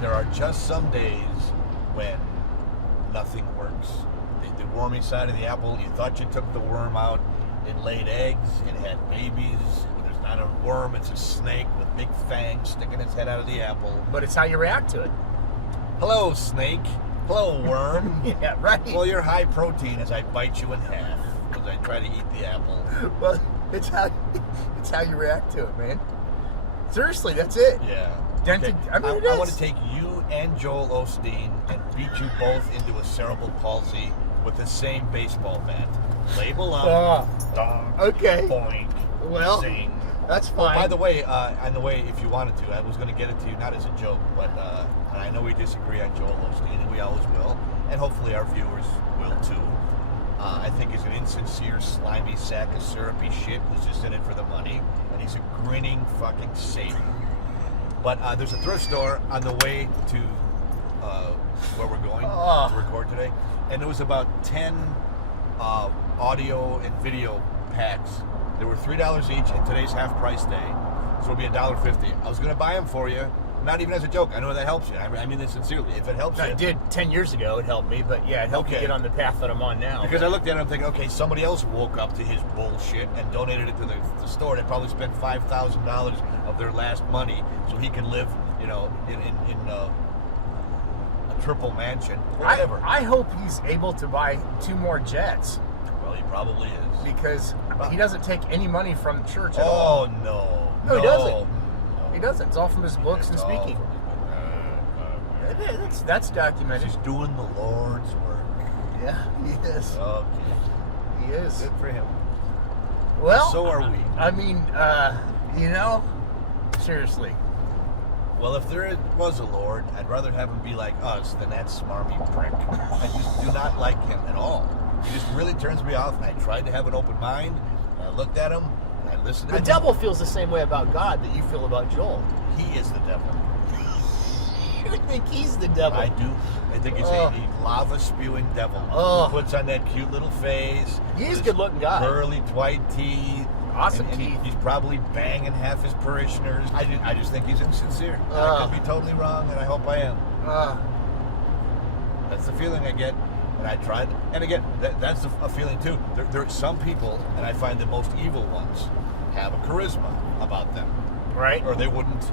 there are just some days when nothing works. The wormy side of the apple, you thought you took the worm out, it laid eggs, it had babies. There's not a worm, it's a snake with big fangs sticking its head out of the apple. But it's how you react to it. Hello, snake. Hello, worm. Yeah, right. Well, you're high protein as I bite you in half as I try to eat the apple. Well, it's how you react to it, man. Seriously, that's it. Yeah. Dented. Okay. I mean, it is. I want to take you and Joel Osteen and beat you both into a cerebral palsy with the same baseball bat. Label up. Donk, okay. Boink. Well, Sing. that's fine. Well, by the way, if you wanted to, I was going to get it to you, not as a joke, but and I know we disagree on Joel Osteen, and we always will, and hopefully our viewers will too. I think he's an insincere, slimy sack of syrupy shit who's just in it for the money, and he's a grinning fucking Satan. But there's a thrift store on the way to where we're going to record today, and there was about 10 audio and video packs. They were $3 each, and today's half price day, so it'll be $1.50. I was going to buy them for you, not even as a joke. I know that helps you. I mean this sincerely. If it helps you. It did 10 years ago. It helped me, but yeah, it helped me get on the path that I'm on now. Because I looked at it and I'm thinking, okay, somebody else woke up to his bullshit and donated it to the store. They probably spent $5,000 of their last money so he can live, in a triple mansion, whatever. I hope he's able to buy 2 more jets. Well, he probably is. Because he doesn't take any money from the church at all. Oh, no. No, he doesn't. He doesn't. It's all from his books and speaking. That's documented. He's doing the Lord's work. Yeah, he is. Okay. He is. Good for him. Well, so are we. I mean, seriously. Well, if there was a Lord, I'd rather have him be like us than that smarmy prick. I just do not like him at all. He just really turns me off, and I tried to have an open mind. I looked at him, and I listened. The devil feels the same way about God that you feel about Joel. He is the devil. You think he's the devil? I do. I think he's a lava-spewing devil. He puts on that cute little face. He's a good-looking guy. Curly, white teeth. Awesome and teeth. He's probably banging half his parishioners. I just think he's insincere. I could be totally wrong, and I hope I am. That's the feeling I get. And I tried, and again, that's a feeling too. There are some people, and I find the most evil ones, have a charisma about them. Right. Or they wouldn't.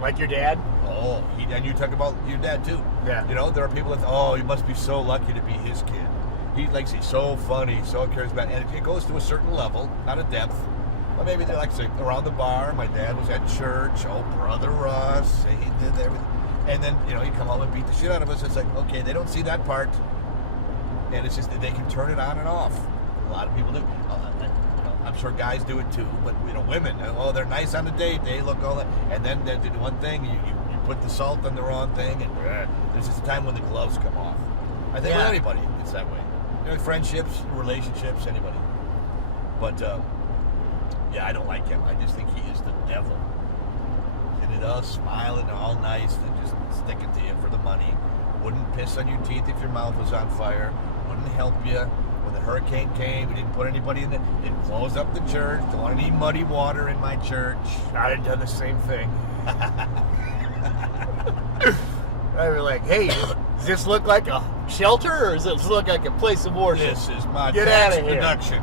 Like your dad? Oh, and you talk about your dad too. Yeah. There are people that, he must be so lucky to be his kid. He's so funny, so charismatic, and it goes to a certain level, not a depth. But maybe they're like around the bar. My dad was at church. Oh, Brother Russ, he did everything. And then, he'd come home and beat the shit out of us. It's like, okay, they don't see that part. And it's just that they can turn it on and off. A lot of people do. I'm sure guys do it too, but women, they're nice on the date. They look all that, and then they do one thing. You put the salt on the wrong thing, and there's just a time when the gloves come off. I think with anybody, it's that way. Friendships, relationships, anybody. But I don't like him. I just think he is the devil. And it does, smiling, all nice, and just sticking to you for the money. Wouldn't piss on your teeth if your mouth was on fire. Wouldn't help you. When the hurricane came, he didn't put anybody in it. Didn't close up the church. Don't want any muddy water in my church. I'd have done the same thing. I'd be like, hey, does this look like a shelter, or does this look like a place of worship? This is my Get tax out of here. deduction.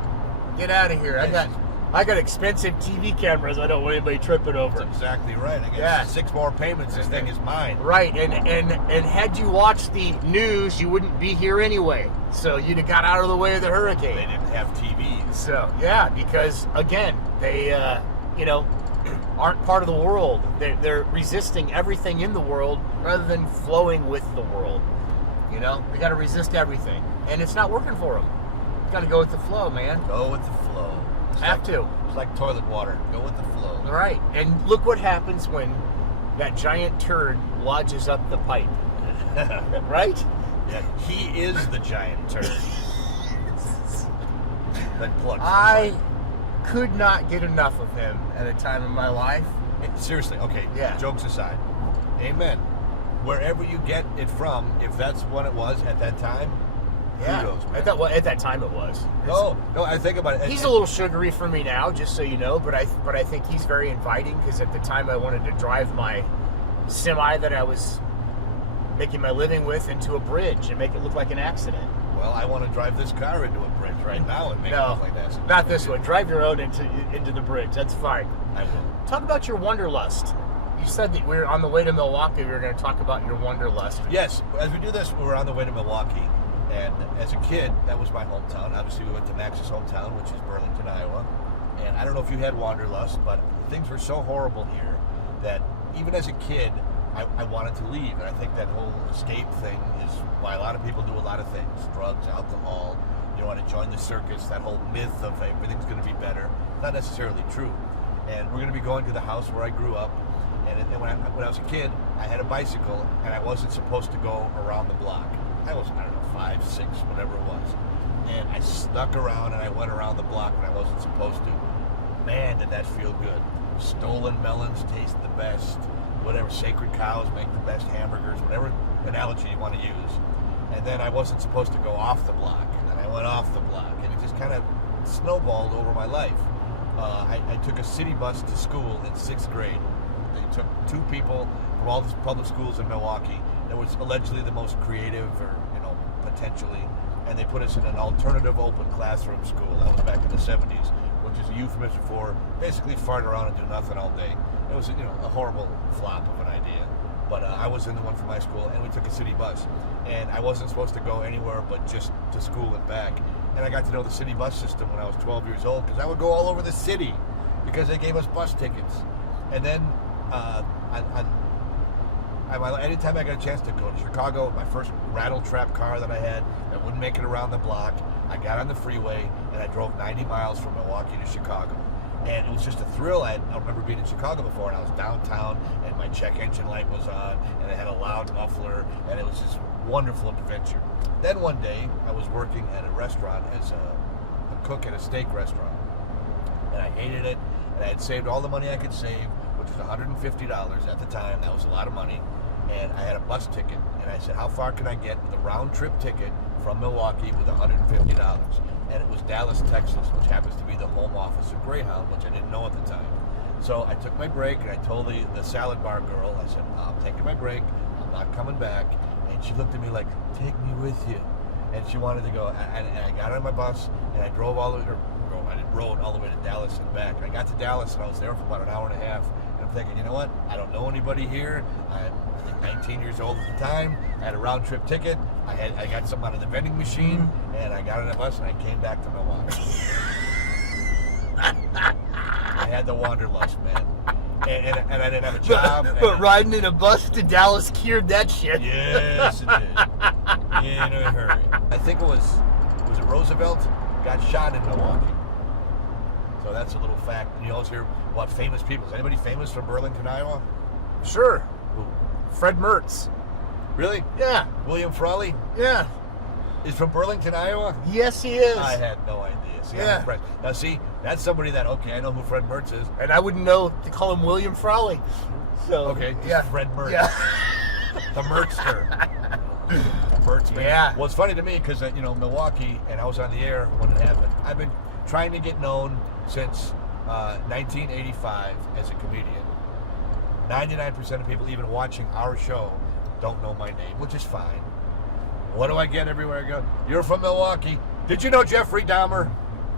Get out of here. I got expensive TV cameras I don't want anybody tripping over. That's exactly right. I got 6 more payments. This thing is mine. Right, and had you watched the news, you wouldn't be here anyway. So you'd have got out of the way of the hurricane. They didn't have TVs. So, because, again, they, aren't part of the world. They're resisting everything in the world rather than flowing with the world. They got to resist everything. And it's not working for them. You got to go with the flow, man. Go with the flow. It's like toilet water. Go with the flow. Right. And look what happens when that giant turd lodges up the pipe. Right? Yeah, he is the giant turd. That plugs. I could not get enough of him at a time in my life. Seriously, okay. Yeah. Jokes aside. Amen. Wherever you get it from, if that's what it was at that time, kudos, man. At that time it was. No, I think about it. He's a little sugary for me now, just so you know, but I think he's very inviting, because at the time I wanted to drive my semi that I was making my living with into a bridge and make it look like an accident. Well, I want to drive this car into a bridge right now and make it look like that. Not this one. Drive your own into the bridge. That's fine. I will. Talk about your wanderlust. You said that we were on the way to Milwaukee. We were going to talk about your wanderlust. Yes, as we do this, we were on the way to Milwaukee, and as a kid, that was my hometown. Obviously, we went to Max's hometown, which is Burlington, Iowa. And I don't know if you had wanderlust, but things were so horrible here that even as a kid, I wanted to leave. And I think that whole escape thing is why a lot of people do a lot of things. Drugs, alcohol, you want to join the circus, that whole myth of everything's going to be better. Not necessarily true. And we're going to be going to the house where I grew up. And when I was a kid, I had a bicycle, and I wasn't supposed to go around the block. I don't know, 5, 6, whatever it was. And I snuck around, and I went around the block when I wasn't supposed to. Man, did that feel good. Stolen melons taste the best. Whatever, sacred cows make the best hamburgers, whatever analogy you want to use. And then I wasn't supposed to go off the block, and then I went off the block, and it just kind of snowballed over my life. I took a city bus to school in 6th grade. They took 2 people from all the public schools in Milwaukee that was allegedly the most creative, or potentially, and they put us in an alternative open classroom school. That was back in the 70s, which is a euphemism for basically fart around and do nothing all day. It was a horrible flop of an idea. But I was in the one for my school, and we took a city bus. And I wasn't supposed to go anywhere but just to school and back. And I got to know the city bus system when I was 12 years old, because I would go all over the city because they gave us bus tickets. And then anytime I got a chance to go to Chicago, my first rattle trap car that I had that wouldn't make it around the block, I got on the freeway and I drove 90 miles from Milwaukee to Chicago. And it was just a thrill. I remember being in Chicago before, and I was downtown, and my check engine light was on, and it had a loud muffler, and it was just wonderful adventure. Then one day, I was working at a restaurant as a cook at a steak restaurant, and I hated it, and I had saved all the money I could save, which was $150 at the time. That was a lot of money. And I had a bus ticket, and I said, how far can I get with a round-trip ticket from Milwaukee with $150? And it was Dallas, Texas, which happens to be the home office of Greyhound, which I didn't know at the time. So I took my break, and I told the salad bar girl, I said, I'm taking my break, I'm not coming back. And she looked at me like, take me with you. And she wanted to go, and I got on my bus, and I drove all the way, rode all the way to Dallas and back. And I got to Dallas, and I was there for about an hour and a half. And I'm thinking, you know what? I don't know anybody here. I'm 19 years old at the time. I had a round trip ticket. I got something out of the vending machine, and I got on a bus and I came back to Milwaukee. I had the wanderlust, man, and I didn't have a job. But riding in a bus to Dallas cured that shit. Yes, it did. In a hurry. I think it was Roosevelt got shot in Milwaukee. So that's a little fact. And you always hear about famous people. Is anybody famous from Burlington, Iowa? Sure. Who? Fred Mertz. Really? Yeah. William Frawley Yeah. is from Burlington, Iowa? Yes, he is. I had no idea. See, Yeah. I'm impressed. Now, see, that's somebody that, okay, I know who Fred Mertz is. And I wouldn't know to call him William Frawley. So Okay, just yeah. Fred Mertz. Yeah. The Mertzster. Mertz, man. Yeah. Well, it's funny to me because, Milwaukee, and I was on the air when it happened. I've been trying to get known since 1985 as a comedian. 99% of people even watching our show don't know my name, which is fine. What do I get everywhere I go? You're from Milwaukee. Did you know Jeffrey Dahmer?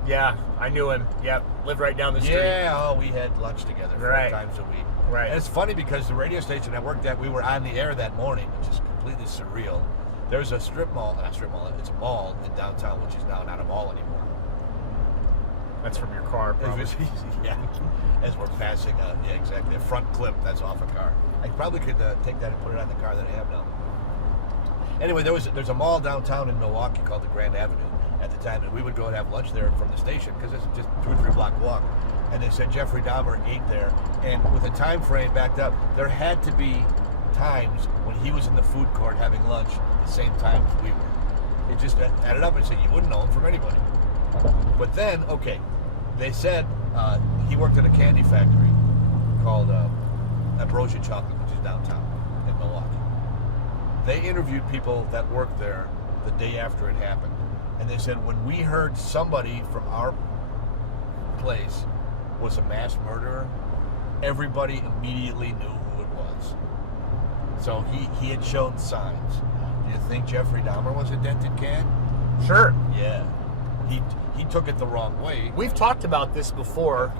Yeah, I knew him. Yep, lived right down the street. Yeah, we had lunch together 4 Right. times a week. Right. And it's funny because the radio station I worked at, we were on the air that morning, which is completely surreal. There's a it's a mall in downtown, which is now not a mall anymore. That's from your car, probably. Yeah, as we're passing, yeah, exactly. A front clip, that's off a car. I probably could take that and put it on the car that I have now. Anyway, there's a mall downtown in Milwaukee called the Grand Avenue at the time, and we would go and have lunch there from the station because it's just 2 or 3 block walk. And they said Jeffrey Dahmer ate there, and with a time frame backed up, there had to be times when he was in the food court having lunch the same time as we were. It just added up and said you wouldn't know him from anybody. But then, okay, they said he worked at a candy factory called Ambrosia Chocolate, which is downtown in Milwaukee. They interviewed people that worked there the day after it happened. And they said when we heard somebody from our place was a mass murderer, everybody immediately knew who it was. So he had shown signs. Do you think Jeffrey Dahmer was a dented can? Sure. Yeah. He took it the wrong way. We've talked about this before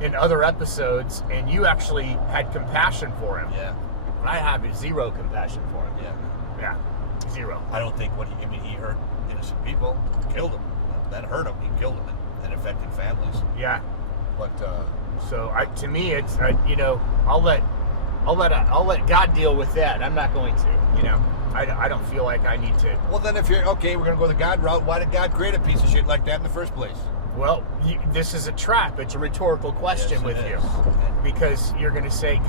in other episodes, and you actually had compassion for him. Yeah. I have zero compassion for him. Yeah. Yeah. Zero. I don't think he hurt innocent people, killed them. That hurt him. He killed them and affected families. Yeah. But so to me, it's I'll let God deal with that. I'm not going to. I don't feel like I need to. well, then if you're okay, we're gonna go the God route. Why did God create a piece of shit like that in the first place? Well, this is a trap. It's a rhetorical question Yes, with it you, is. because you're going to say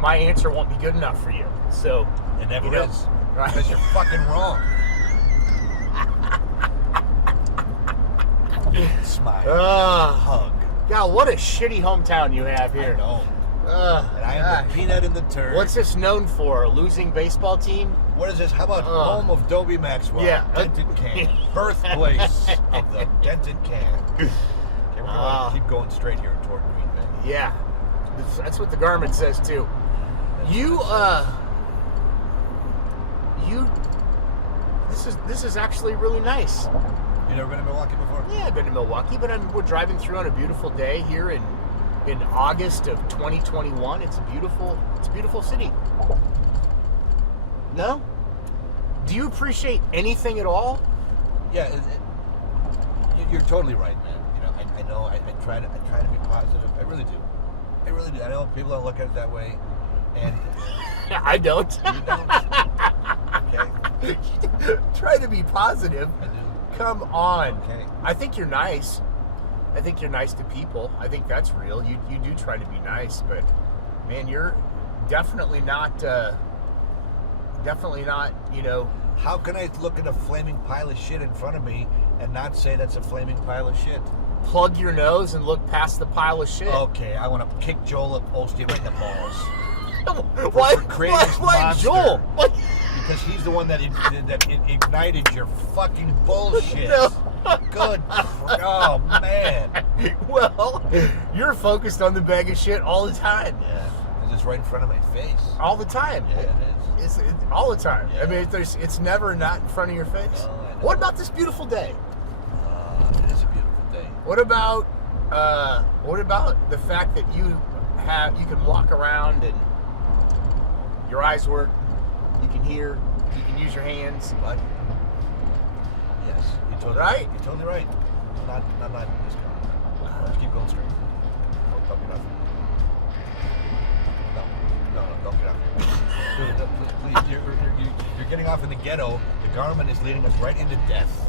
my answer won't be good enough for you. So It never is. Right? Because you're fucking wrong. Smile. Hug. God, what a shitty hometown you have here. I know. And I am the peanut in the turd. What's this known for? A losing baseball team? What is this? How about home of Dobie Maxwell? Yeah. Dented Can. Birthplace of the Dented Can. Okay, we're going to keep going straight here toward Green Bay. Yeah. That's what the garment says too. This is actually really nice. You never been to Milwaukee before? Yeah, I've been to Milwaukee, but we're driving through on a beautiful day here in August of 2021. It's a beautiful city. No? Do you appreciate anything at all? Yeah, you're totally right, man. I know. I try to be positive. I really do. I know people don't look at it that way, and I don't. you don't. Okay, Try to be positive. I do. Come on. Okay. I think you're nice. I think you're nice to people. I think that's real. You do try to be nice, but man, you're definitely not. How can I look at a flaming pile of shit in front of me and not say that's a flaming pile of shit? Plug your nose and look past the pile of shit. Okay, I want to kick Joel Osteen right in the balls. Why creating this monster. Joel? What? Because he's the one that ignited your fucking bullshit. No. Good. Oh, man. Well, you're focused on the bag of shit all the time. Yeah. It's just right in front of my face. All the time. Yeah, it is. It's all the time. Yeah. I mean, it's never not in front of your face. No, I know. What about this beautiful day? It is a beautiful day. What about the fact that you can walk around and your eyes work, you can hear, you can use your hands. What? Yes. You're totally Right? You're totally right. Not this car. Just keep going straight. Don't get off. No, don't get off. Please, you're getting off in the ghetto. The garment is leading us right into death.